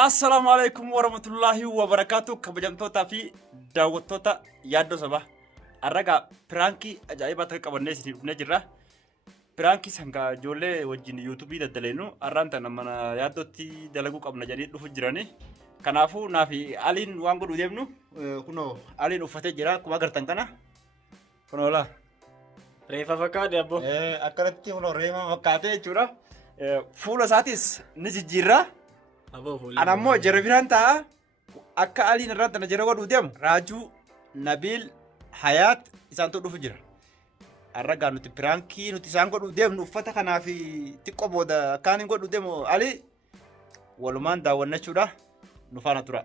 Assalamualaikum warahmatullahi wabarakatuh. Kabajamtoota fi daawwattoota yaaddoo sabaa. Arraga pirankii ajaa'iba ta'e qabannee isin dhufnee jirra. Pirankii sangaa ijoollee wajjin YouTube daddaleenu arraan mana yaaddootti dalaguu qabna jedhanii dhufu jirani. Kanaafuu naafi Aliin waan godhu deemnu kunoo Aliin uffatee jira akkuma agartan kana. Kunoo laa. Reefa fakkaate abbo. Akkanatti kunoo reefa fakkaatee jechuudha. Fuula isaatis ni jijjiirra. Ana ammoo jarabiraan ta'a akka Aliin irraan tana jara godhu deemu Raajuu, Nabil, Hayat isaan dhufu jira. Arragaa nuti pirankii nuti isaan godhu deemnu uffata kanaa fi xiqqoo booda akkaan godhu deemu Ali walumaan daawwannachuudha nu faana tura.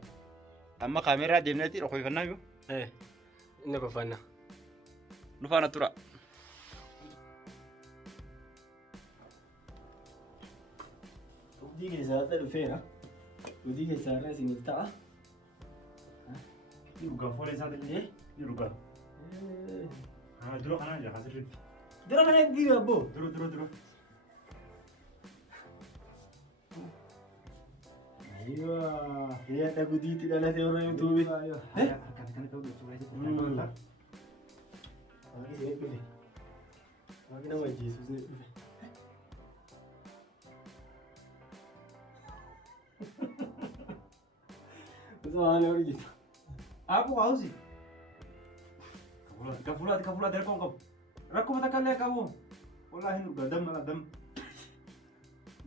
Amma kaameeraa deemneeti dhokkeeffannaa yoo. Inni koffanna. Nu faana tura. Udii keessaa dhufeera. Udii keessaa irra isin ta'a. Dhugaa foole isaa ta'ee dhugaa. Dura kanaan jira asirratti. Dura kana eebbii abbo. Dura. Aywa, ya ada guditi dhalate orang YouTube. Kan kau Lagi saya pilih. Lagi nama Yesus ni. Soalnya orang gitu. Aku kau sih. Kapulat dari kau. Rakku mata kalian kamu. Wallahi nu gadam mana dam.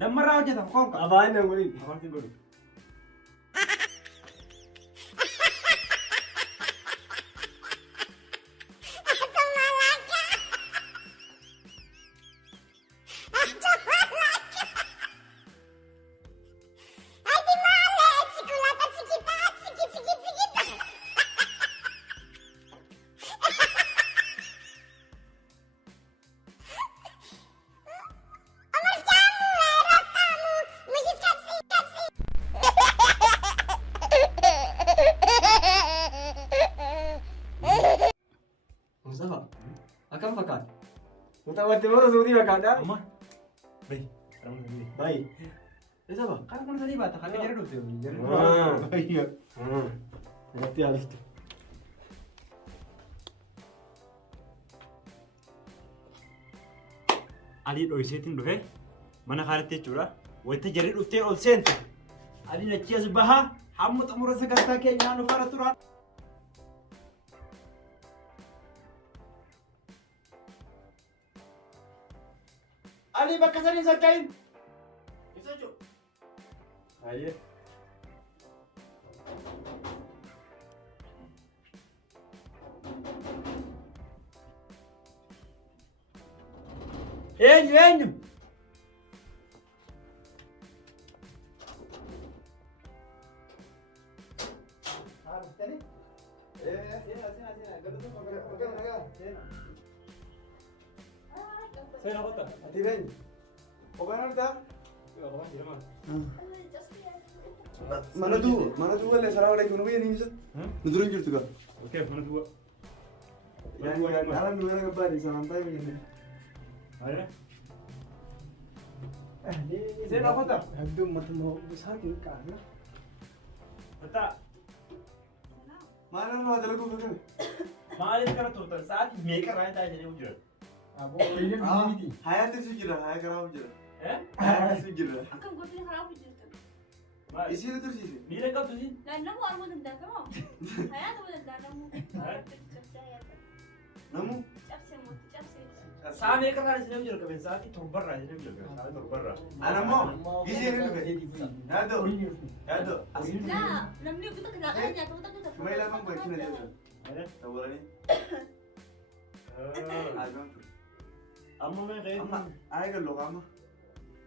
Dam marah aja tak kau. Apaan yang boleh? Apa sih boleh? Mustafa, akan fakat. Mustafa timur sudi fakat dah. Amma. Baik. Baik. Siapa? Kan mana tadi bata kan jadi dulu. Jadi Iya. Nanti habis tu. Ali doisetin dohe. Mana kharate chura. Waita jadi dulu teh all sent. Ali nak cias baha. Hamu tak murah sekarang tak kaya nyanu para turat. Ali bakasarin sarkain. Bisa jo. Aye. Enyo. Harus tadi. Sini. Gaduh tu pegang. Saya nak kota. Hati ben. Pegang dah. Mana tu wala assalamualaikum nabi ni misal. Nudurun jirtu ka. Okey, mana dua? Yani alam dua ka bari sampai begini. Ada? Ni Saya nak kota. Aduh, mata mau besar ke kan? Betul. Mana lu ada lagu ka? Maalin kana turtan saat maker rain tayo jadi ujur. Abo ini begini. Hayat tu sujira, hayat kerana sujira. Eh? Sujira. Akan gue pilih harap hujur tuh. Isi tu sih. Mira kau tu sih. Dan namu armu tentang kamu. Ayah tuh tentang namu. Cap saya tuh. Namu? Cap saya mau cap saya. Saat maker rain jadi ujur kau saat itu turbar rain jadi ujur. Saat turbar rain. Ana mo. Isi ni tu. Yado. Yado. Nah, namni kita tidak aja tuh tuh tuh. Cuma ilang ko kina dia. Ada? Tahu ni? Ada tu. Amma main kayak. Amma, ay ka lo kama.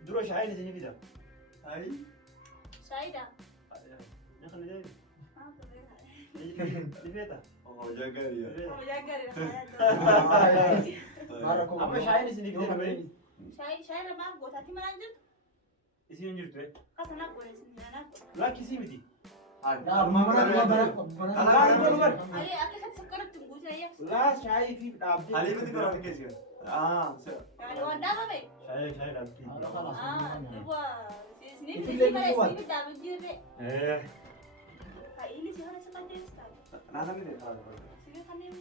Dulu saya di sini bisa. Ay. Saya dah. Ya kan dia. Ah, tuh ya. Di beta. Oh, jaga dia. Oh, jaga deh saya tuh. Amma saya di sini bisa. Saya ramah gue tadi melanjut. Isin jirtu. Kasana boleh sendirian. Laki sih miti. Ali aku kan sekarang tunggu saya. Lah syai fi dabdi. Ali mesti kalau kes kan. Kalau anda apa be? Syai dabdi. Ibu sini sini dapat juga. Kayak ini sih harus sama dia sekali. Nana ni deh. Sini kan ini.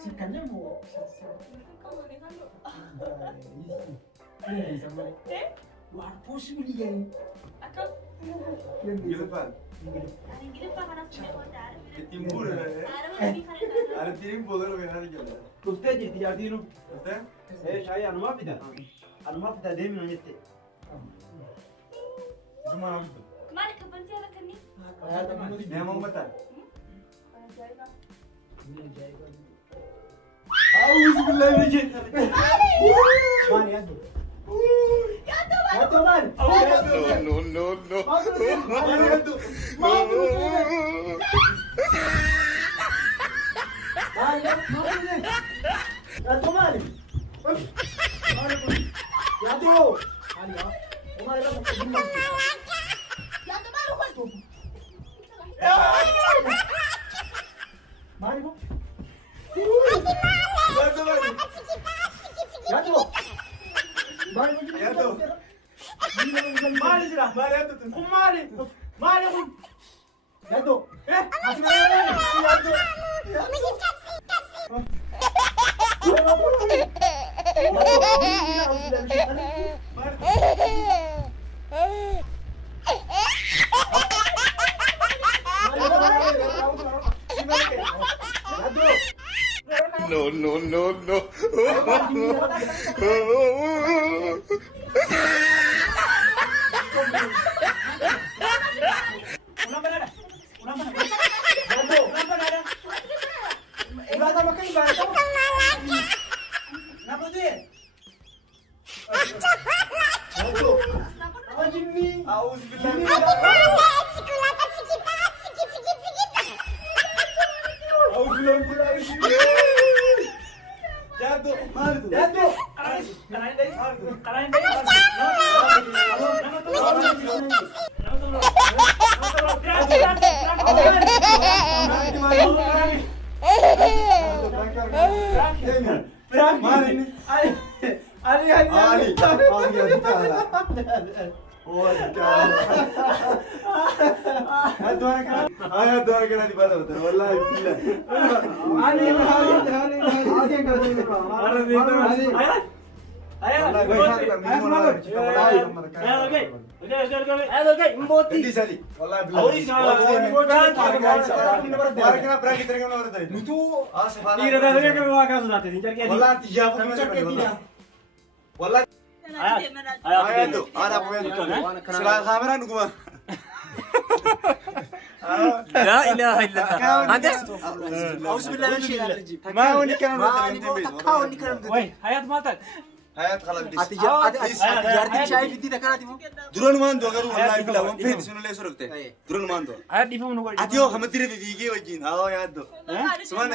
Sikannya mau. Kamu ni kan lo. Ini sama. Luar pos ini ya. Aku. Gitu kan. Ani gila pak karena sudah wajar. Timbul. Ada lagi kan. Ada timbul kalau benar ni jadi. Kuste jadi jadi nu. Betul? Syai anu ma pida. Anu ma pida demi nanyete. Semua itu. Kemana kebencian kan ni? Dia mau betul. Jaga. Auzubillah min Mari ya. Ya tuh. Ya tuh man. No. Mari ya. Ya tuh mari. Ya tuh. Mari ya. Mari ya. Ya tuh baru kan. Mari bu. Ya tu. Mari bu. Ya tu. Mari sudah. Mari tu. Mari. Mari bu. Ya tuh. Masih mana? Ya tuh. No. لا إله إلا الله. أنت أعوذ بالله من الشيطان الرجيم. ما هو اللي كان Woi, hayat matak. حياة خلاص بس Ati شايف دي ذكرت مو. درون ما عنده غير والله بالله وين فين شنو اللي سرقته درون ما عنده Hayat di mana gua? اتيو خمس تري في فيجي وجين اه يا عدو سمعنا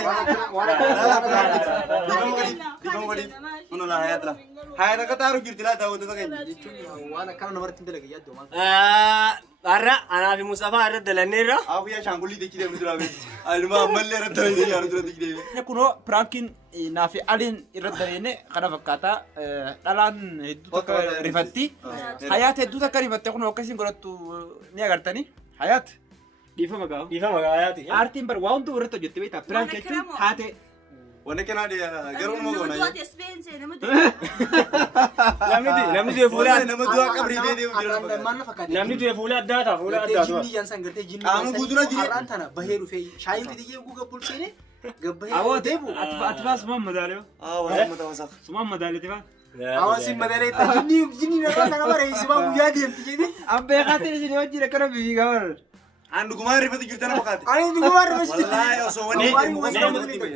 ديكم غادي منو لا حياة لا حياة كتارو جرت لا داو ده كان وانا كان نمرت انت لك يد ما. أرى أنا في مصطفى أرد للنيرة. ابو يا شانغولي دي كده مدرا بس المهم ملي رد ده يا رد دي كده Ini kuno prankin nafi alin irradda ini kana fakkaata dhalaan hedduu takka rifatti hayat hedduu takka rifatte kuno akkasiin godhattu ni agartani hayat dhiifama gaa'u يفهم غاياتي. aartiin bar waa hunduu irratti hojjette beektaa prank jechuun haate وانا كان هذه غيرون ما قلنا Buat SPNC nama tu. نمني تي فولا. والله نما دوا قبري دي دي mana fakkaate. نمني تي فولا داتا فولا Gartee داتا. jinni jansan gartee jinni Qaama guutuudha jire. Har'aan tana bahee dhufee shaayiin fidiyee guuga bulseene gabbahee awoo deebu. ati baas summaan madaaleyo اه والله ما توسخ summaan madaalete baa Hawaasi madalee ta jinni nagaa kana bare isbaa guyyaa deemti jedhe. abbee qaatiin isin wajjin akkana bibii gabar عندكم ما رفت جرتنا فقط Ani dhuguma rifes. والله يا سووني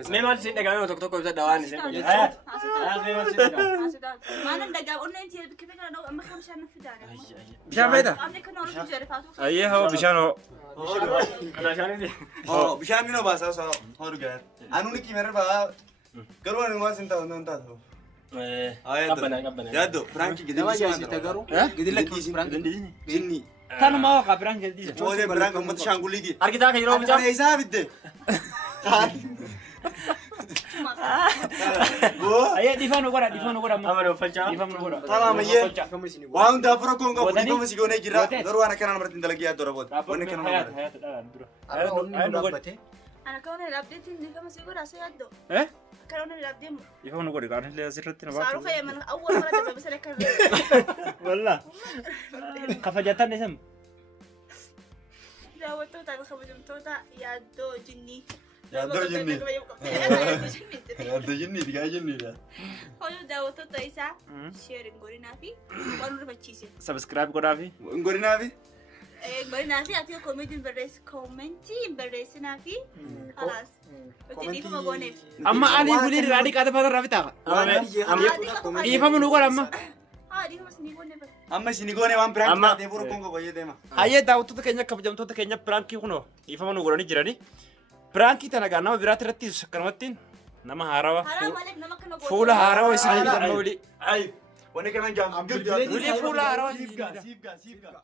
مي ما تسيد كمان توك توك بزاد دواني سين. Mana dagang online dia kita kan ada emak kamu sana fidan. bishaan beekta Kami kan orang tu jadi fatu. ayyee hawa bishaan hoo أنا شاني دي. اه بشان منو بس هو رجال انا نكي مره بقى قالوا انا ما سنت انت Yaaddo pirankii gidi dhiisee garuu gidi lakkii jinni. Kanuma waa pirankii gidi dhiisee. Moodee pirankii uummata shaangulliiti. argitaa kan yeroo bichaa Kana isaa bidde. Ayee dhiifama godha amma. amana uffachaa Dhiifama godha. Tama mayyee. Waa hundaaf rakkoo hin qabu. Dhiifama si goonee jira. Garuu waan akkanaa namarratti hin dalagee yaaddu raboota. Wanni kana nama Hayaatu dhalaan dura. Ana karoona labdeetiin dhiifama si godha asii yaaddo. Karoona labdeemu. Dhiifama godhe kaan illee asirratti na Saaru baatu. fayyee mana awwaal mana dabbe bisa lekka. Wallah. Kafajatan isam. Daawwattoota kabajamtoota yaaddoo jinnii. Yaaddoo jinnii. Yaaddoo jinnii digaa jinniidha. Hoyyuu daawwattoota isaa sheerin godhinaa fi waan nu rifachiise. Subscribe godhaa fi. Godhinaa fi. Godhinaa fi ati koomentii barreessinaa fi halaas. Nuti dhiifama gooneef. Amma ani gulii raadii qaata fatarraa bitaa. Dhiifama nu godha amma. Dhiifama sinii gooneef. Amma isin goone waan pirankii taatee furu kongo bayyee deema. Ayee daawwattoota keenya kabajamtoota keenya pirankii kunoo dhiifama nu godhanii jiranii. Pirankii tana gaa nama biraatti irratti akkanumattiin nama haarawaa Haraa malee nama kana godhu. fuula haarawaa isin hidhanna wali. Wanni kana jaamsu. Wali fuula haarawaa isin Siif gaa.